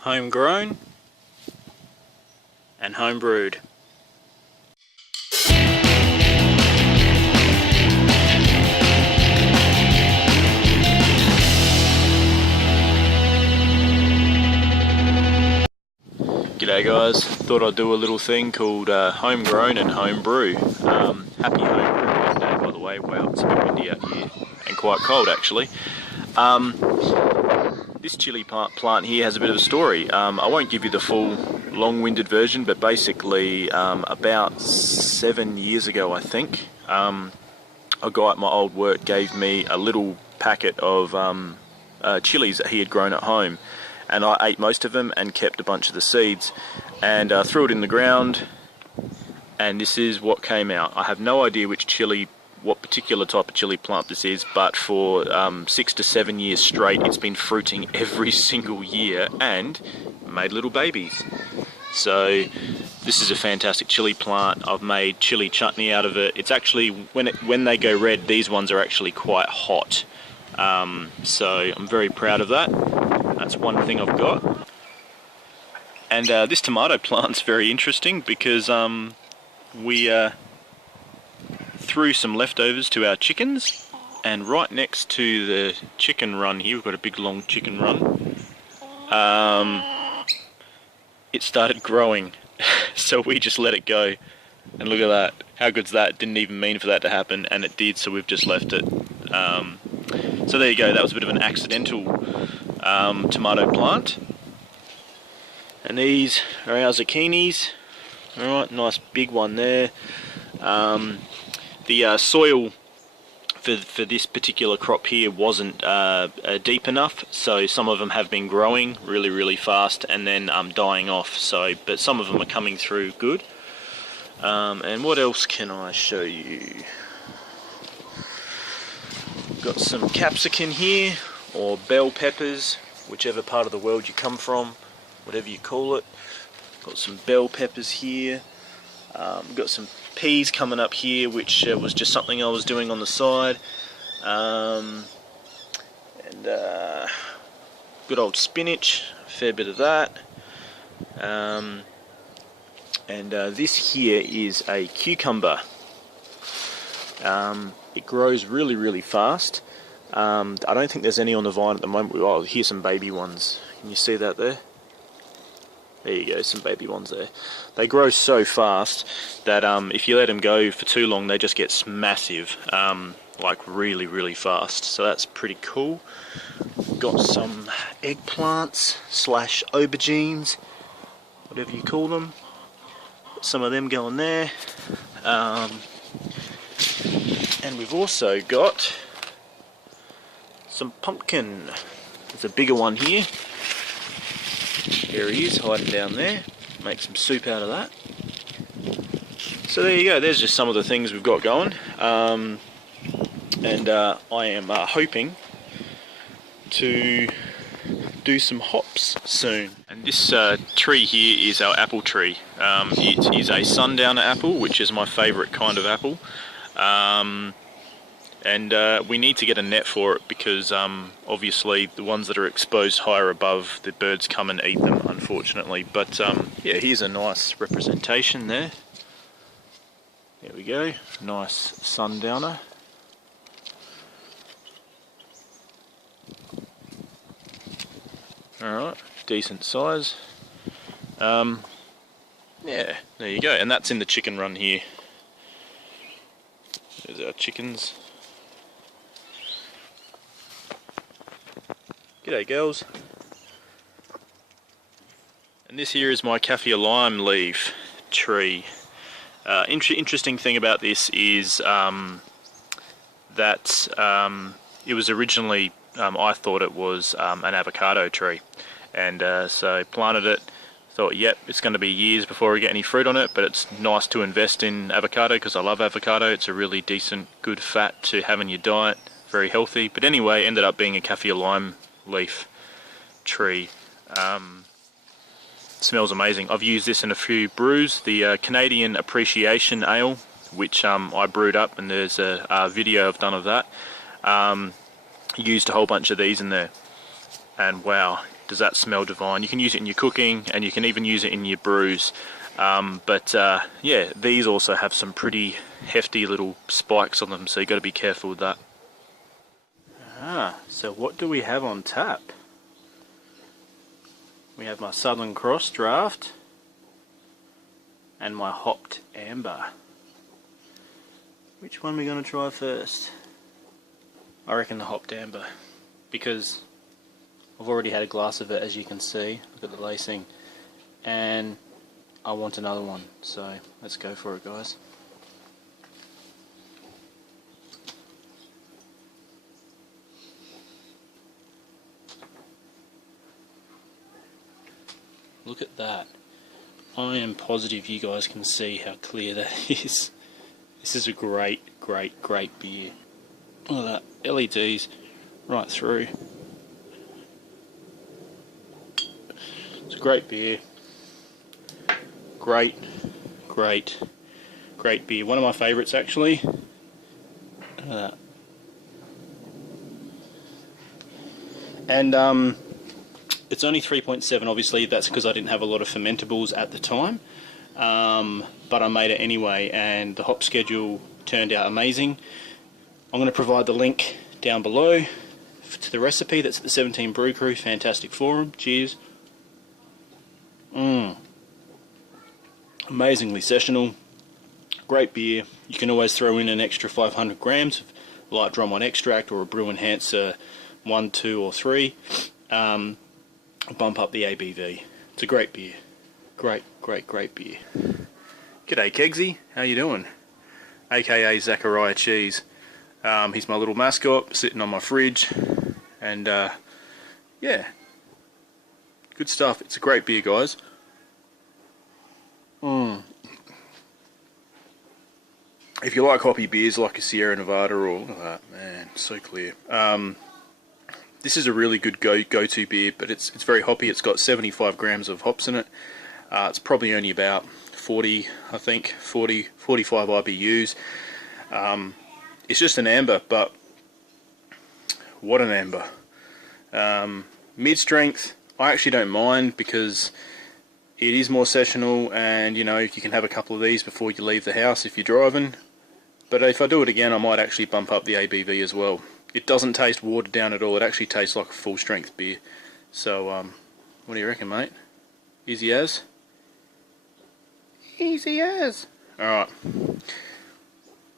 homegrown and home brewed. G'day guys, thought I'd do a little thing called homegrown and home brew. Happy home brew day, by the way. Wow, it's a bit windy out here and quite cold actually. This chili plant here has a bit of a story. I won't give you the full long-winded version, but basically about 7 years ago I think, a guy at my old work gave me a little packet of chilies that he had grown at home, and I ate most of them and kept a bunch of the seeds and threw it in the ground, and this is what came out. I have no idea what particular type of chili plant this is, but for 6 to 7 years straight it's been fruiting every single year and made little babies. So this is a fantastic chili plant. I've made chili chutney out of it. It's actually, when they go red, these ones are actually quite hot. So I'm very proud of that. That's one thing I've got. And this tomato plant's very interesting because we threw some leftovers to our chickens, and right next to the chicken run here, we've got a big long chicken run, it started growing. So we just let it go, and look at that. How good's that? Didn't even mean for that to happen, and it did, so we've just left it. So there you go, that was a bit of an accidental tomato plant. And these are our zucchinis. Alright, nice big one there. The soil for this particular crop here wasn't deep enough, so some of them have been growing really fast and then dying off. So, but some of them are coming through good. And what else can I show you? Got some capsicum here, or bell peppers, whichever part of the world you come from, whatever you call it. Got some bell peppers here. Got some peas coming up here, which was just something I was doing on the side. And good old spinach, a fair bit of that. And this here is a cucumber. It grows really fast. I don't think there's any on the vine at the moment. Oh, here's some baby ones. Can you see that there? There you go, some baby ones there. They grow so fast that if you let them go for too long, they just get massive, like really fast. So that's pretty cool. Got some eggplants slash aubergines, whatever you call them. Got some of them going there. And we've also got some pumpkin. There's a bigger one here. There he is, hiding down there. Make some soup out of that. So there you go, there's just some of the things we've got going. I am hoping to do some hops soon. And this tree here is our apple tree. It is a sundowner apple, which is my favourite kind of apple. We need to get a net for it because obviously the ones that are exposed higher above, the birds come and eat them, unfortunately. But yeah, here's a nice representation there. There we go, nice sundowner. Alright, decent size. Yeah, there you go, and that's in the chicken run here. There's our chickens. G'day girls. And this here is my kaffir lime leaf tree. Interesting thing about this is that it was originally, I thought it was an avocado tree, and so planted it, thought yep, it's going to be years before we get any fruit on it, but it's nice to invest in avocado because I love avocado. It's a really decent, good fat to have in your diet, very healthy. But anyway, ended up being a kaffir lime leaf tree. Smells amazing. I've used this in a few brews. The Canadian Appreciation Ale, which I brewed up, and there's a video I've done of that. Used a whole bunch of these in there, and wow, does that smell divine. You can use it in your cooking, and you can even use it in your brews. Yeah, these also have some pretty hefty little spikes on them, so you got to be careful with that. So what do we have on tap? We have my Southern Cross Draught and my hopped amber. Which one are we going to try first? I reckon the hopped amber, because I've already had a glass of it, as you can see. Look at the lacing, and I want another one, so let's go for it, guys. Look at that. I am positive you guys can see how clear that is. This is a great beer. Look at that, LEDs right through. It's a great beer. Great beer. One of my favourites, actually. Look at that. And it's only 3.7, obviously. That's because I didn't have a lot of fermentables at the time, but I made it anyway, and the hop schedule turned out amazing. I'm going to provide the link down below to the recipe. That's at the 17 Brew Crew. Fantastic forum. Cheers. Amazingly sessional. Great beer. You can always throw in an extra 500 grams of light drum on extract, or a brew enhancer 1, 2 or 3. Bump up the ABV. It's a great beer. Great beer. G'day Kegsy, how you doing? AKA Zachariah Cheese. He's my little mascot, sitting on my fridge, and yeah, good stuff. It's a great beer, guys. If you like hoppy beers like a Sierra Nevada or man, so clear. This is a really good go-to beer, but it's very hoppy. It's got 75 grams of hops in it. It's probably only about 40, I think, 45 IBUs. It's just an amber, but what an amber. Mid-strength, I actually don't mind, because it is more sessional, and you know, you can have a couple of these before you leave the house if you're driving. But if I do it again, I might actually bump up the ABV as well. It doesn't taste watered down at all. It actually tastes like a full strength beer. So, what do you reckon, mate? Easy as? Easy as. Alright.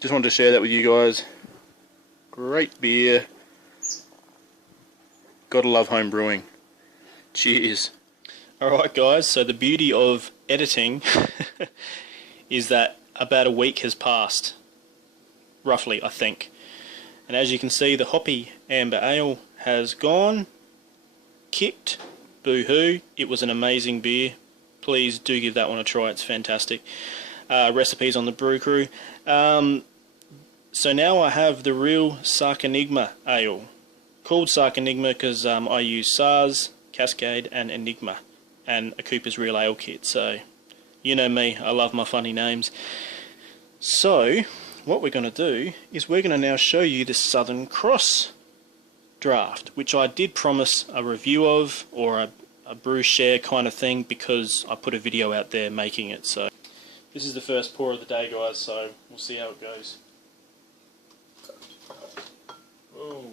Just wanted to share that with you guys. Great beer. Gotta love home brewing. Cheers. Alright guys, so the beauty of editing is that about a week has passed. Roughly, I think. And as you can see, the hoppy amber ale has gone, kicked, boo-hoo. It was an amazing beer. Please do give that one a try, it's fantastic. Recipes on the Brew Crew. So now I have the real Sark Enigma ale. Called Sark Enigma because I use SARS, Cascade and Enigma, and a Cooper's Real Ale kit. So, you know me, I love my funny names. So, what we're going to do is we're going to now show you the Southern Cross Draught, which I did promise a review of, or a brew share kind of thing, because I put a video out there making it. So this is the first pour of the day, guys, so we'll see how it goes. Oh.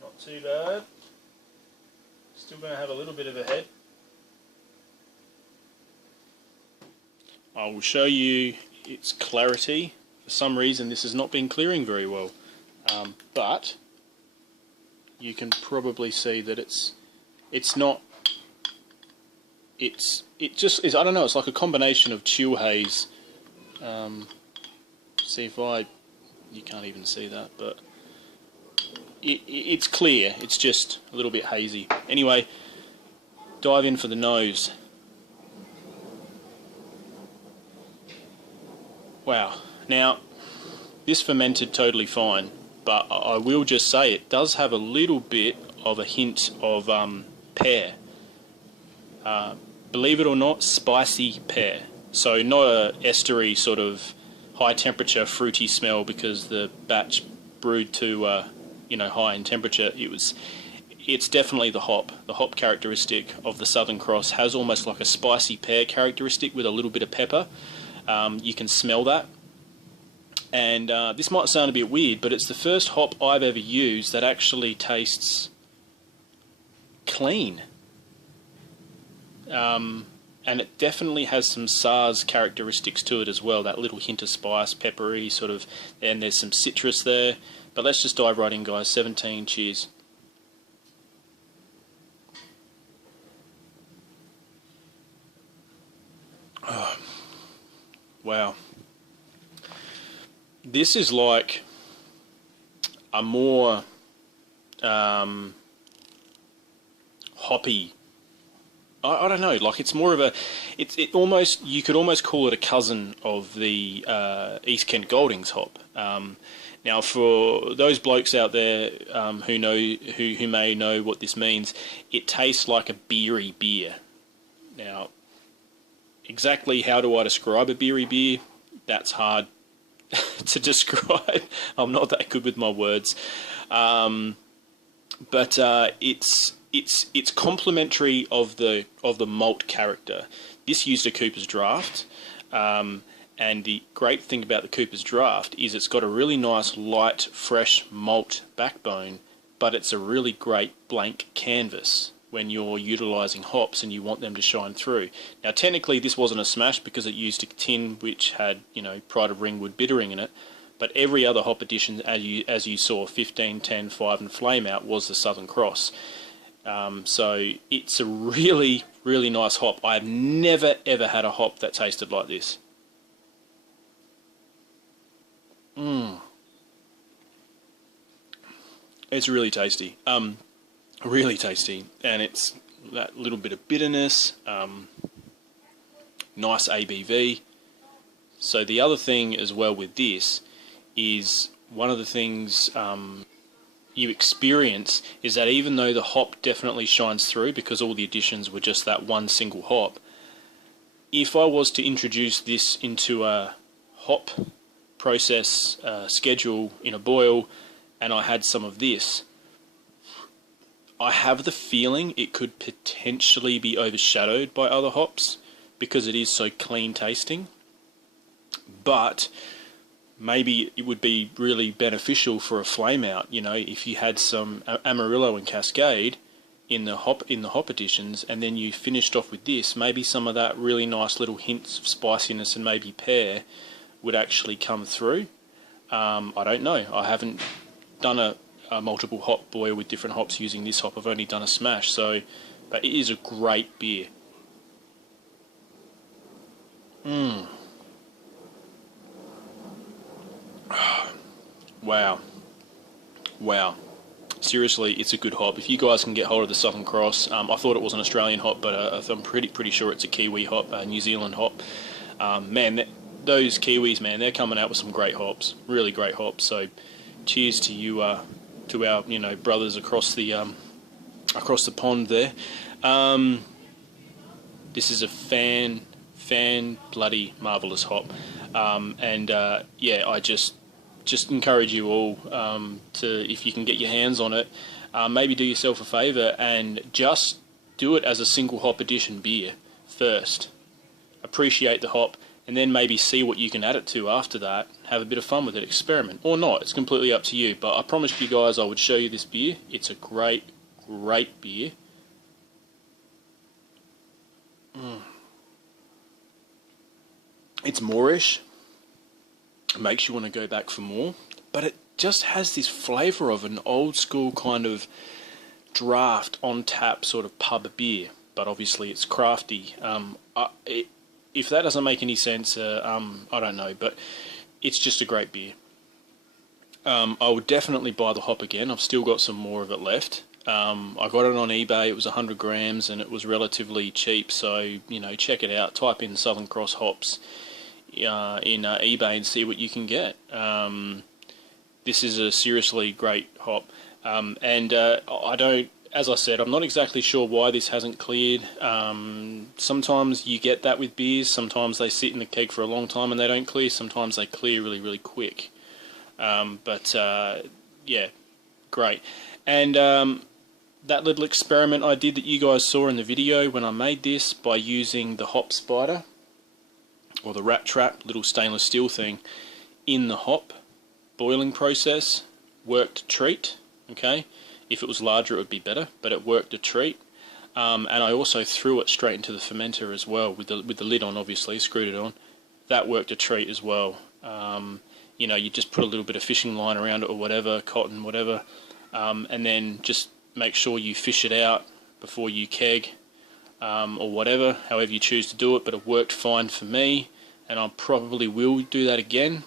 Not too bad. Still going to have a little bit of a head. I will show you its clarity. For some reason this has not been clearing very well, but you can probably see that it just is, I don't know, it's like a combination of chill haze. See if you can't even see that, but it's clear, it's just a little bit hazy. Anyway, dive in for the nose. Wow. Now, this fermented totally fine, but I will just say it does have a little bit of a hint of pear. Believe it or not, spicy pear. So not a estery sort of high temperature fruity smell, because the batch brewed to high in temperature, it's definitely the hop. The hop characteristic of the Southern Cross has almost like a spicy pear characteristic with a little bit of pepper. You can smell that. And this might sound a bit weird, but it's the first hop I've ever used that actually tastes clean. And it definitely has some SARS characteristics to it as well, that little hint of spice, peppery sort of, and there's some citrus there. But let's just dive right in, guys. 17, cheers. Oh, wow. This is like a more hoppy, I don't know, like it's more of a, you could almost call it a cousin of the East Kent Goldings hop. Now, for those blokes out there who may know what this means, it tastes like a beery beer. Now, exactly how do I describe a beery beer? That's hard to describe. I'm not that good with my words, but it's complementary of the malt character. This used a Cooper's Draught, and the great thing about the Cooper's Draught is it's got a really nice light, fresh malt backbone, but it's a really great blank canvas when you're utilising hops and you want them to shine through. Now, technically, this wasn't a smash because it used a tin which had, Pride of Ringwood bittering in it, but every other hop addition, as you saw, 15, 10, 5 and Flame Out, was the Southern Cross. So it's a really, really nice hop. I've never, ever had a hop that tasted like this. It's really tasty. Really tasty, and it's that little bit of bitterness, nice ABV. So the other thing as well with this is one of the things you experience is that even though the hop definitely shines through because all the additions were just that one single hop, if I was to introduce this into a hop process schedule in a boil and I had some of this, I have the feeling it could potentially be overshadowed by other hops because it is so clean tasting. But maybe it would be really beneficial for a flame out, if you had some Amarillo and Cascade in the hop additions, and then you finished off with this, maybe some of that really nice little hints of spiciness and maybe pear would actually come through. I don't know. I haven't done a multiple hop boil with different hops using this hop. I've only done a smash, but it is a great beer. Wow. Seriously, it's a good hop. If you guys can get hold of the Southern Cross, I thought it was an Australian hop, but I'm pretty sure it's a Kiwi hop, a New Zealand hop. Man, those Kiwis, man, they're coming out with some great hops, really great hops. So, cheers to you, to our brothers across the pond there. This is a fan bloody marvelous hop, yeah, I just encourage you all to, if you can get your hands on it, maybe do yourself a favour and just do it as a single hop addition beer first. Appreciate the hop, and then maybe see what you can add it to after that. Have a bit of fun with it, experiment or not. It's completely up to you. But I promised you guys I would show you this beer. It's a great beer. It's moreish. It makes you want to go back for more, but it just has this flavour of an old school kind of draft on tap sort of pub beer, but obviously it's crafty. If that doesn't make any sense, I don't know, but it's just a great beer. I would definitely buy the hop again. I've still got some more of it left. I got it on eBay. It was 100 grams and it was relatively cheap, so check it out. Type in Southern Cross hops in eBay and see what you can get. This is a seriously great hop, and I don't, as I said, I'm not exactly sure why this hasn't cleared. Sometimes you get that with beers. Sometimes they sit in the keg for a long time and they don't clear. Sometimes they clear really quick. Yeah, Great. And that little experiment I did that you guys saw in the video when I made this by using the hop spider or the rat trap, little stainless steel thing, in the hop boiling process worked a treat. Okay, if it was larger it would be better, but it worked a treat. And I also threw it straight into the fermenter as well with the lid on, obviously screwed it on. That worked a treat as well. You know, you just put a little bit of fishing line around it or whatever, cotton, whatever, and then just make sure you fish it out before you keg, or whatever, however you choose to do it. But it worked fine for me, and I probably will do that again.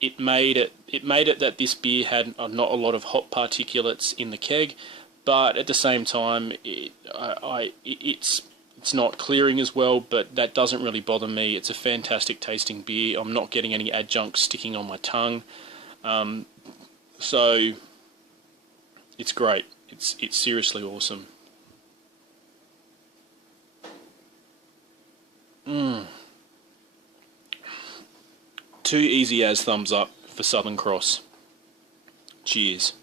It made it that this beer had not a lot of hop particulates in the keg, but at the same time, it's not clearing as well, but that doesn't really bother me. It's a fantastic tasting beer. I'm not getting any adjuncts sticking on my tongue. So it's great. It's seriously awesome. Too easy as thumbs up for Southern Cross. Cheers.